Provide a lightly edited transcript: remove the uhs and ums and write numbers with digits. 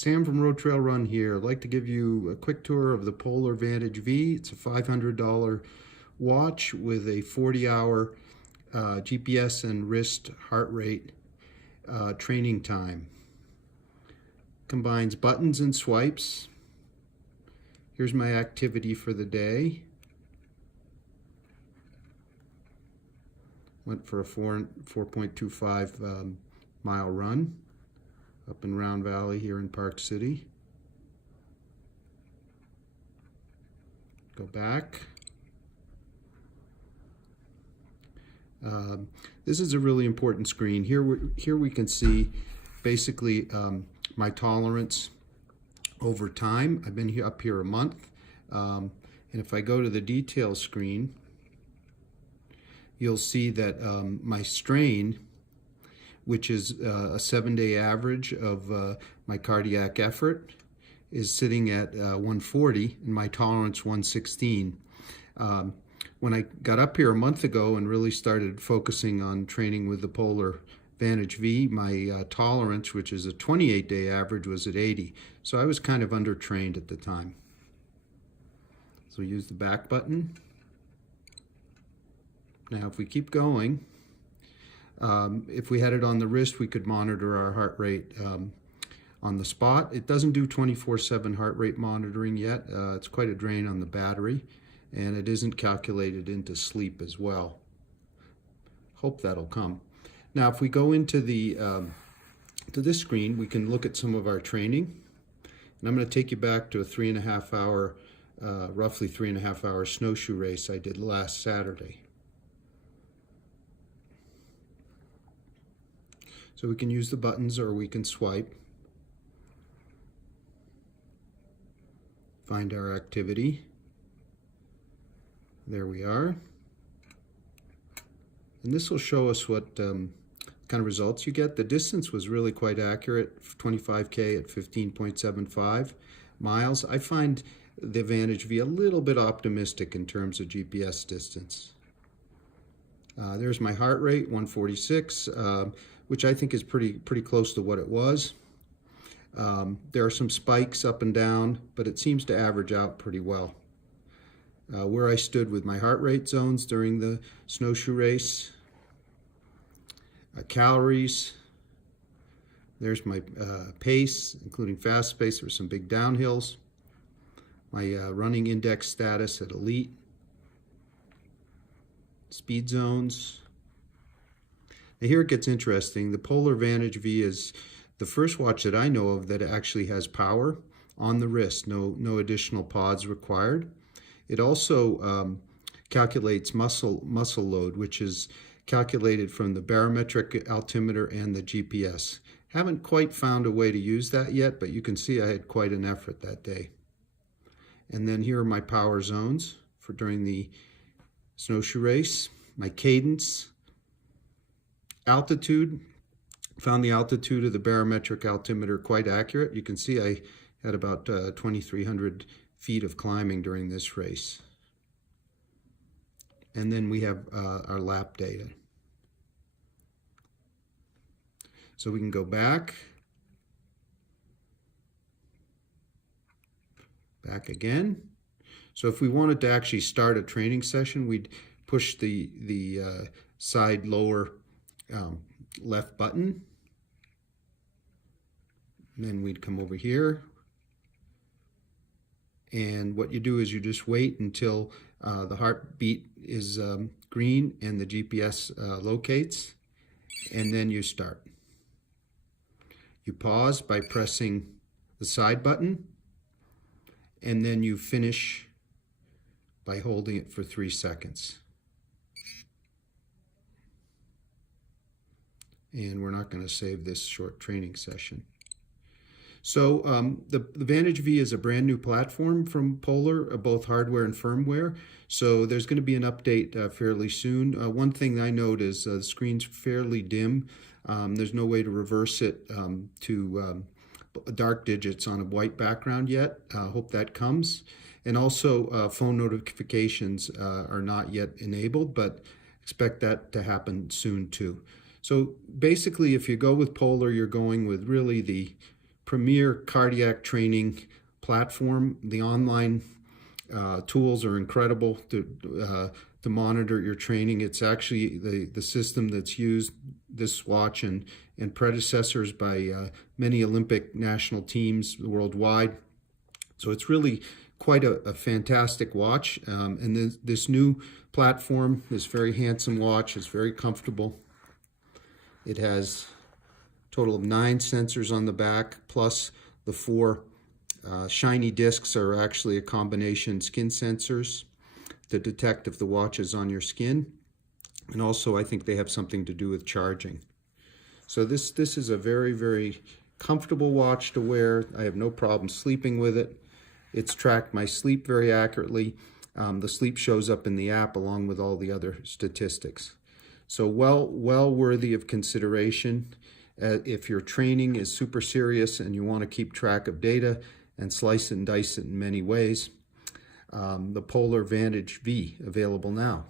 Sam from Road Trail Run here. I'd like to give you a quick tour of the Polar Vantage V. It's a $500 watch with a 40-hour GPS and wrist heart rate training time. Combines buttons and swipes. Here's my activity for the day. Went for a 4.25 mile run up in Round Valley here in Park City. Go back. This is a really important screen. Here we can see basically my tolerance over time. I've been up here a month, and if I go to the details screen, you'll see that my strain, which is a 7-day average of my cardiac effort, is sitting at 140 and my tolerance 116. When I got up here a month ago and really started focusing on training with the Polar Vantage V, my tolerance, which is a 28-day average, was at 80. So I was kind of undertrained at the time. So use the back button. Now if we keep going, if we had it on the wrist, we could monitor our heart rate on the spot. It doesn't do 24/7 heart rate monitoring yet. It's quite a drain on the battery, and it isn't calculated into sleep as well. Hope that'll come. Now if we go into the to this screen, we can look at some of our training. And I'm going to take you back to a 3.5 hour, roughly 3.5 hour snowshoe race I did last Saturday. So we can use the buttons or we can swipe. Find our activity. There we are. And this will show us what kind of results you get. The distance was really quite accurate, 25K at 15.75 miles. I find the Vantage V a little bit optimistic in terms of GPS distance. There's my heart rate, 146, which I think is pretty close to what it was. There are some spikes up and down, but it seems to average out pretty well. Where I stood with my heart rate zones during the snowshoe race. Calories. There's my pace, including fast pace. There were some big downhills. My running index status at elite. Speed zones. Now here it gets interesting. The Polar Vantage V is the first watch that I know of that actually has power on the wrist. No additional pods required. It also calculates muscle load, which is calculated from the barometric altimeter and the GPS. Haven't quite found a way to use that yet, but you can see I had quite an effort that day. And then here are my power zones for during the snowshoe race. My cadence, altitude. Found the altitude of the barometric altimeter quite accurate. You can see I had about 2,300 feet of climbing during this race. And then we have our lap data. So we can go back again. So if we wanted to actually start a training session, we'd push the side lower left button. And then we'd come over here. And what you do is you just wait until the heartbeat is green and the GPS locates, and then you start. You pause by pressing the side button, and then you finish by holding it for 3 seconds. And we're not going to save this short training session. So the Vantage V is a brand new platform from Polar, both hardware and firmware. So there's going to be an update fairly soon. One thing I note is the screen's fairly dim. There's no way to reverse it to dark digits on a white background yet. Hope that comes. And also phone notifications are not yet enabled, but expect that to happen soon too. So basically, if you go with Polar, you're going with really the premier cardiac training platform. The online tools are incredible to monitor your training. It's actually the system that's used, this watch and predecessors, by many Olympic national teams worldwide. So it's really quite a fantastic watch. And this new platform, this very handsome watch, is very comfortable. It has a total of 9 sensors on the back, plus the 4 shiny discs are actually a combination skin sensors to detect if the watch is on your skin. And also I think they have something to do with charging. So this is a very, very comfortable watch to wear. I have no problem sleeping with it. It's tracked my sleep very accurately. The sleep shows up in the app along with all the other statistics. So well worthy of consideration. If your training is super serious and you want to keep track of data and slice and dice it in many ways, the Polar Vantage V, available now.